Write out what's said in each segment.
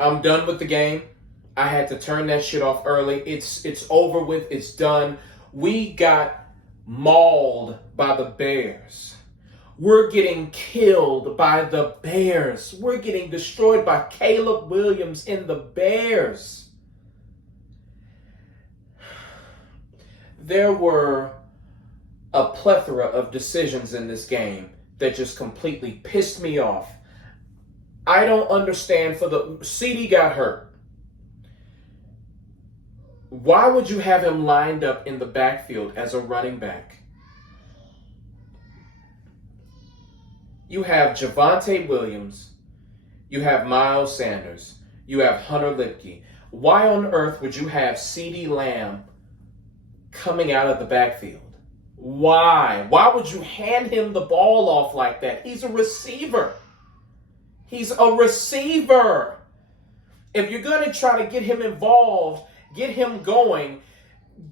I'm done with the game. I had to turn that shit off early. It's over with. It's done. We got mauled by the Bears. We're getting killed by the Bears. We're getting destroyed by Caleb Williams and the Bears. There were a plethora of decisions in this game that just completely pissed me off. I don't understand. CD got hurt. Why would you have him lined up in the backfield as a running back? You have Javonte Williams. You have Miles Sanders. You have Hunter Lipke. Why on earth would you have CD Lamb coming out of the backfield? Why? Why would you hand him the ball off like that? He's a receiver. He's a receiver. If you're going to try to get him involved, get him going,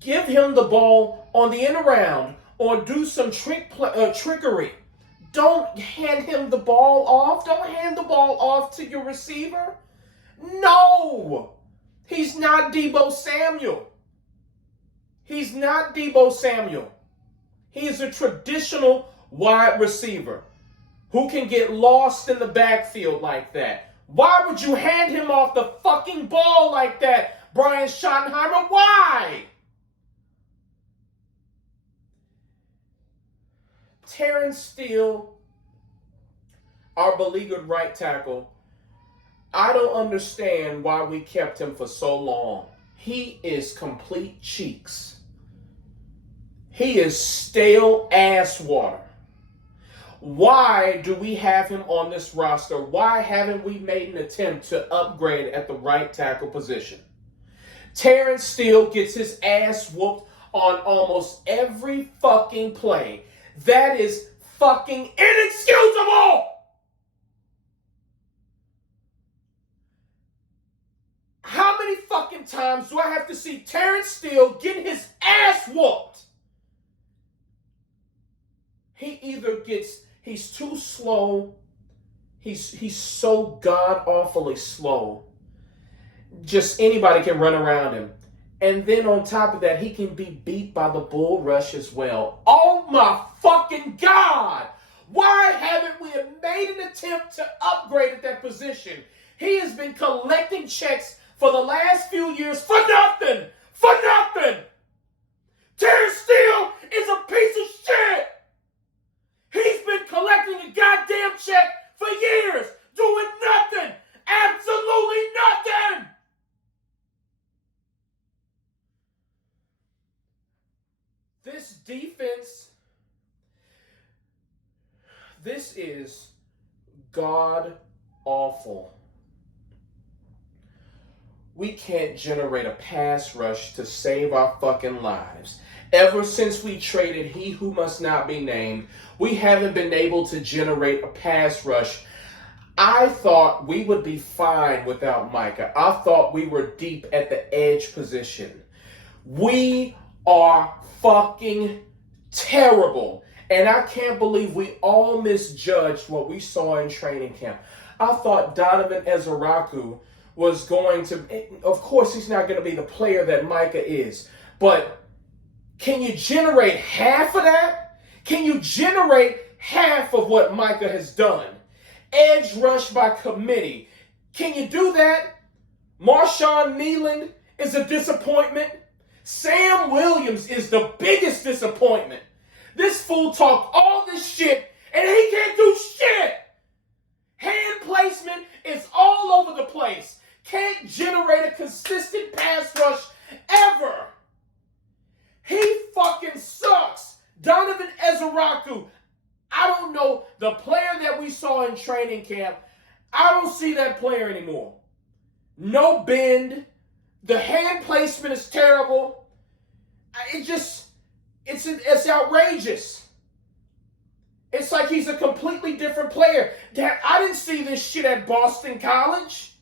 give him the ball on the end around or do some trickery. Don't hand him the ball off. Don't hand the ball off to your receiver. No. He's not Deebo Samuel. He's not Deebo Samuel. He is a traditional wide receiver who can get lost in the backfield like that. Why would you hand him off the fucking ball like that, Brian Schottenheimer? Why? Terrence Steele, our beleaguered right tackle, I don't understand why we kept him for so long. He is complete cheeks. He is stale ass water. Why do we have him on this roster? Why haven't we made an attempt to upgrade at the right tackle position? Terrence Steele gets his ass whooped on almost every fucking play. That is fucking inexcusable! How many fucking times do I have to see Terrence Steele getting his ass whooped? He's too slow. He's so god-awfully slow. Just anybody can run around him. And then on top of that, he can be beat by the bull rush as well. Oh my fucking God! Why haven't we made an attempt to upgrade at that position? He has been collecting checks for the last few years for nothing! For nothing! Terrence Steele is a piece of shit! He's been collecting a goddamn check for years, doing nothing! Absolutely nothing! This defense, this is god-awful. We can't generate a pass rush to save our fucking lives. Ever since we traded He Who Must Not Be Named, we haven't been able to generate a pass rush. I thought we would be fine without Micah. I thought we were deep at the edge position. We are fucking terrible. And I can't believe we all misjudged what we saw in training camp. I thought Donovan Ezeraku was going to, of course he's not going to be the player that Micah is, but can you generate half of that? Can you generate half of what Micah has done? Edge rush by committee. Can you do that? Marshawn Kneeland is a disappointment. Sam Williams is the biggest disappointment. This fool talked all this shit and he can't do shit. Hand placement is all over the place. Can't generate a consistent pass rush ever. He fucking sucks. Donovan Ezeraku. I don't know the player that we saw in training camp. I don't see that player anymore. No bend. The hand placement is terrible. It's outrageous. It's like he's a completely different player. I didn't see this shit at Boston College.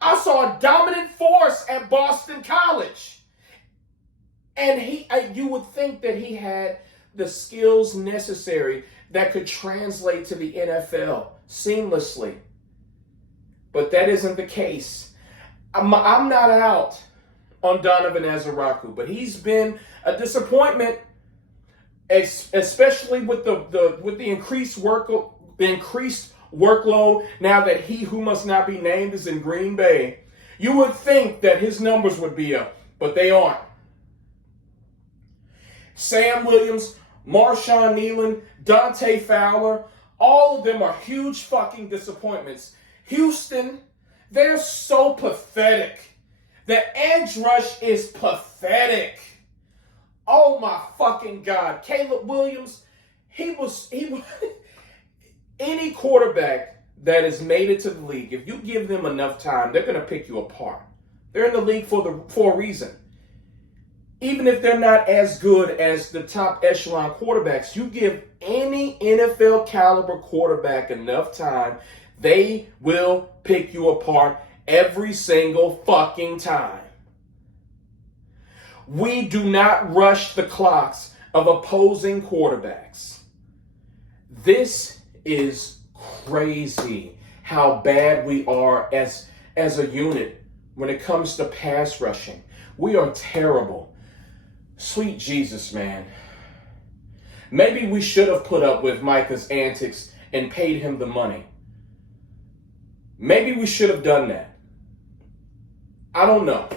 I saw a dominant force at Boston College. And you would think that he had the skills necessary that could translate to the NFL seamlessly. But that isn't the case. I'm not out on Donovan Ezeraku, but he's been a disappointment, especially with the increased workload now that he who must not be named is in Green Bay. You would think that his numbers would be up, but they aren't. Sam Williams, Marshawn Nealon, Dante Fowler, all of them are huge fucking disappointments. Houston, they're so pathetic. The edge rush is pathetic. Oh my fucking God. Caleb Williams, he was any quarterback that has made it to the league, if you give them enough time, they're going to pick you apart. They're in the league for a reason. Even if they're not as good as the top echelon quarterbacks, you give any NFL caliber quarterback enough time, they will pick you apart every single fucking time. We do not rush the clocks of opposing quarterbacks. This is crazy how bad we are as a unit when it comes to pass rushing. We are terrible. Sweet Jesus, man. Maybe we should have put up with Micah's antics and paid him the money. Maybe we should have done that. I don't know.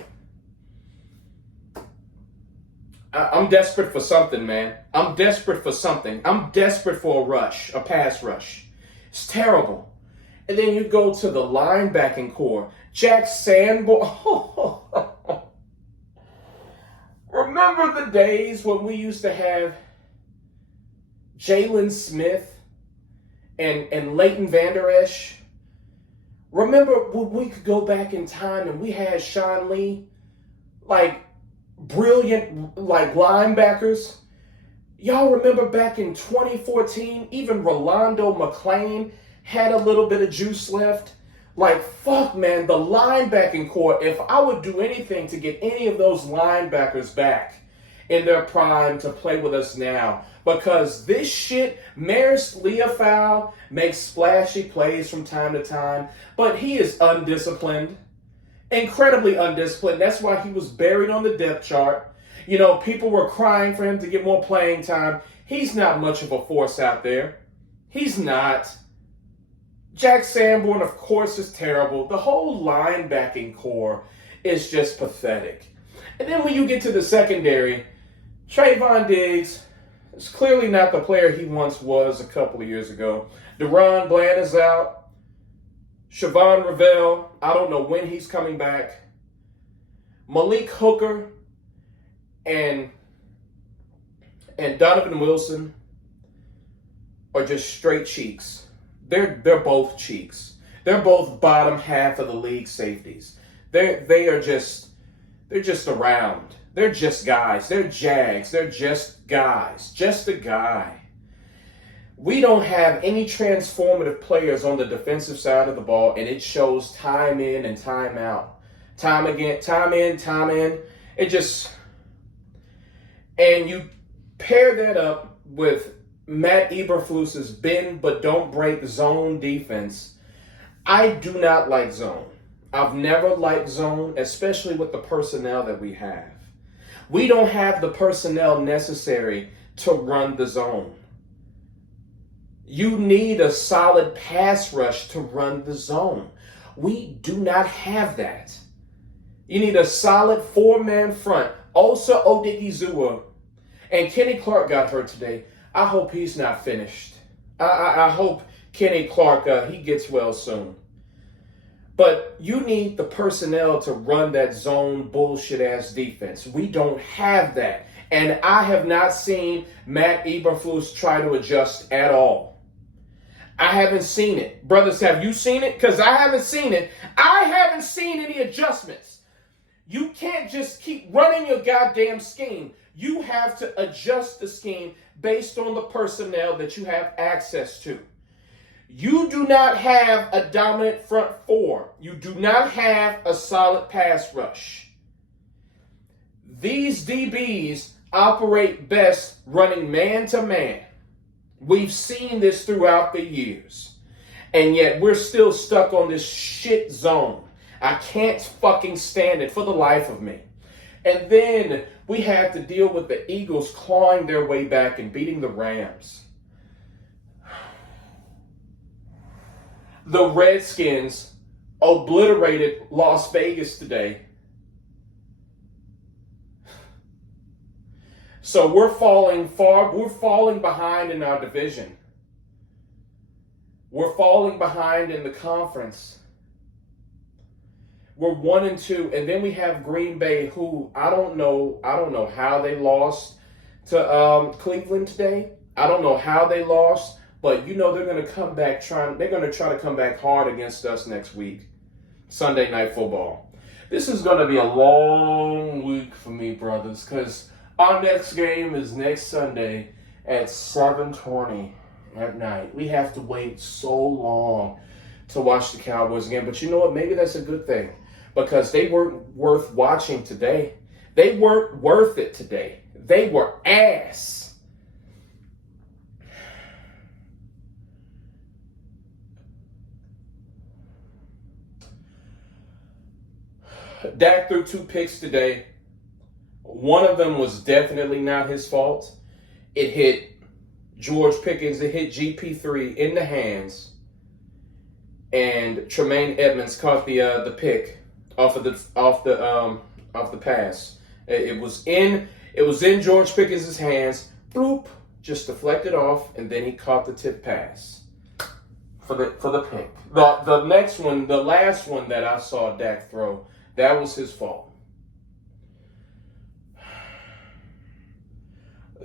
I'm desperate for something, man. I'm desperate for something. I'm desperate for a rush, a pass rush. It's terrible. And then you go to the linebacking core. Jack Sanborn. Remember the days when we used to have Jalen Smith and Leighton Vander Esch? Remember when we could go back in time and we had Sean Lee, like brilliant like linebackers? Y'all remember back in 2014, even Rolando McClain had a little bit of juice left? Like, fuck, man, the linebacking core, if I would do anything to get any of those linebackers back in their prime to play with us now, because this shit, Maris Leofow makes splashy plays from time to time, but he is undisciplined, incredibly undisciplined. That's why he was buried on the depth chart. You know, people were crying for him to get more playing time. He's not much of a force out there. He's not. Jack Sanborn, of course, is terrible. The whole linebacking core is just pathetic. And then when you get to the secondary, Trayvon Diggs is clearly not the player he once was a couple of years ago. Deron Bland is out. Siobhan Ravel, I don't know when he's coming back. Malik Hooker and Donovan Wilson are just straight cheeks. They're both cheeks. They're both bottom half of the league safeties. They're just around. They're just guys. They're Jags. They're just guys. Just a guy. We don't have any transformative players on the defensive side of the ball, and it shows time in and time out. Time again, time in, time in. And you pair that up with Matt Eberflus's bend but don't break zone defense. I do not like zone. I've never liked zone, especially with the personnel that we have. We don't have the personnel necessary to run the zone. You need a solid pass rush to run the zone. We do not have that. You need a solid four-man front. Osa Odigizua and Kenny Clark got hurt today. I hope he's not finished. I hope Kenny Clark, he gets well soon. But you need the personnel to run that zone bullshit-ass defense. We don't have that. And I have not seen Matt Eberflus try to adjust at all. I haven't seen it. Brothers, have you seen it? Because I haven't seen it. I haven't seen any adjustments. You can't just keep running your goddamn scheme. You have to adjust the scheme based on the personnel that you have access to. You do not have a dominant front four. You do not have a solid pass rush. These DBs operate best running man to man. We've seen this throughout the years. And yet we're still stuck on this shit zone. I can't fucking stand it for the life of me. And then we had to deal with the Eagles clawing their way back and beating the Rams. The Redskins obliterated Las Vegas today. So we're falling behind in our division. We're falling behind in the conference. We're 1-2, and then we have Green Bay, who I don't know how they lost to Cleveland today. I don't know how they lost, but they're going to come back they're going to try to come back hard against us next week. Sunday Night Football. This is going to be a long week for me, brothers, because our next game is next Sunday at 7:20 at night. We have to wait so long to watch the Cowboys again, but you know what? Maybe that's a good thing. Because they weren't worth watching today. They weren't worth it today. They were ass. Dak threw 2 picks today. One of them was definitely not his fault. It hit George Pickens. It hit GP3 in the hands. And Tremaine Edmonds caught the pick off the pass. It was in George Pickens' hands. Bloop, just deflected off, and then he caught the tip pass for the pick. The next one, the last one that I saw Dak throw, that was his fault.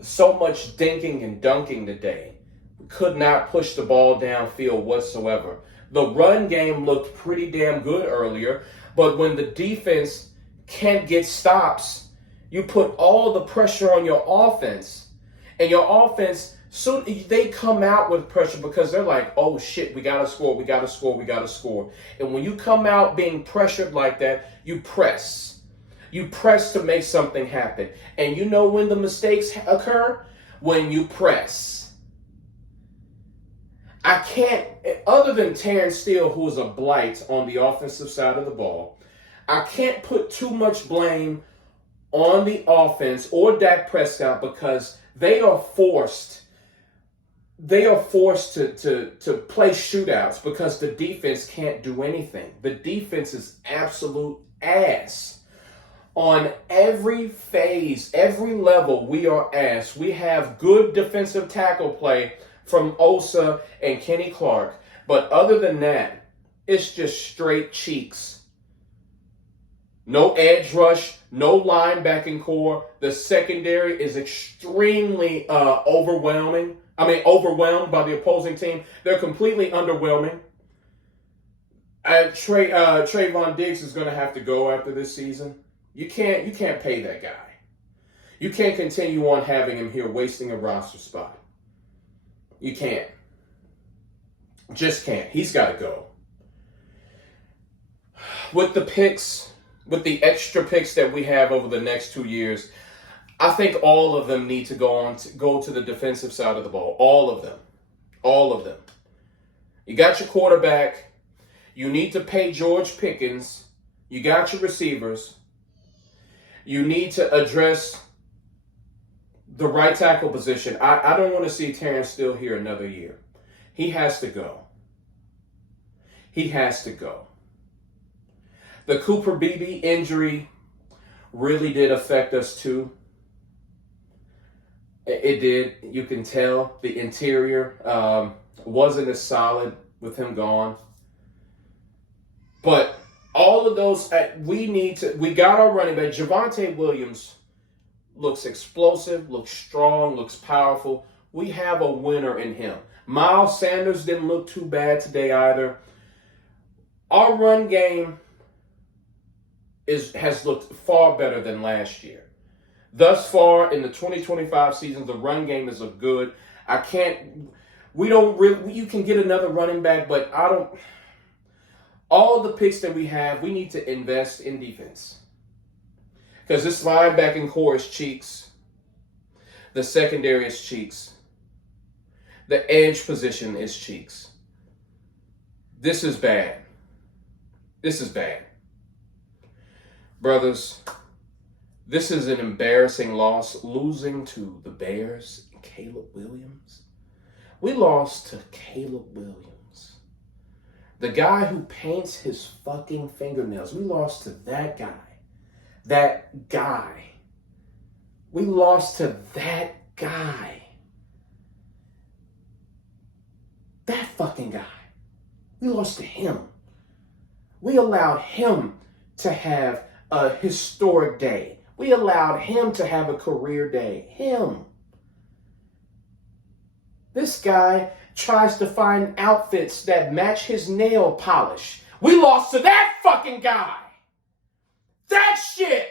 So much dinking and dunking today. We could not push the ball downfield whatsoever. The run game looked pretty damn good earlier. But when the defense can't get stops, you put all the pressure on your offense. And your offense, so they come out with pressure because they're like, oh shit, we gotta score. And when you come out being pressured like that, you press. You press to make something happen. And you know when the mistakes occur? When you press. I can't, other than Terrence Steele, who is a blight on the offensive side of the ball, I can't put too much blame on the offense or Dak Prescott because they are forced to play shootouts because the defense can't do anything. The defense is absolute ass. On every phase, every level, we are ass. We have good defensive tackle play from Osa and Kenny Clark. But other than that, it's just straight cheeks. No edge rush, no linebacking core. The secondary is extremely overwhelmed by the opposing team. They're completely underwhelming. Trayvon Diggs is going to have to go after this season. You can't pay that guy. You can't continue on having him here wasting a roster spot. You can't. Just can't. He's got to go. With the picks, with the extra picks that we have over the next 2 years, I think all of them need to go to the defensive side of the ball. All of them. All of them. You got your quarterback. You need to pay George Pickens. You got your receivers. You need to address the right tackle position. I don't want to see Terrence Steele here another year. He has to go. He has to go. The Cooper Beebe injury really did affect us too. It did. You can tell the interior wasn't as solid with him gone. But all of those, we got our running back. Javonte Williams looks explosive, looks strong, looks powerful. We have a winner in him. Miles Sanders didn't look too bad today either. Our run game has looked far better than last year. Thus far in the 2025 season, the run game is good. You can get another running back, but all the picks that we have, we need to invest in defense. Because this linebacking core is cheeks. The secondary is cheeks. The edge position is cheeks. This is bad. This is bad. Brothers, this is an embarrassing loss, losing to the Bears and Caleb Williams. We lost to Caleb Williams, the guy who paints his fucking fingernails. We lost to that guy. That guy. We lost to that guy. That fucking guy. We lost to him. We allowed him to have a historic day. We allowed him to have a career day. Him. This guy tries to find outfits that match his nail polish. We lost to that fucking guy. That shit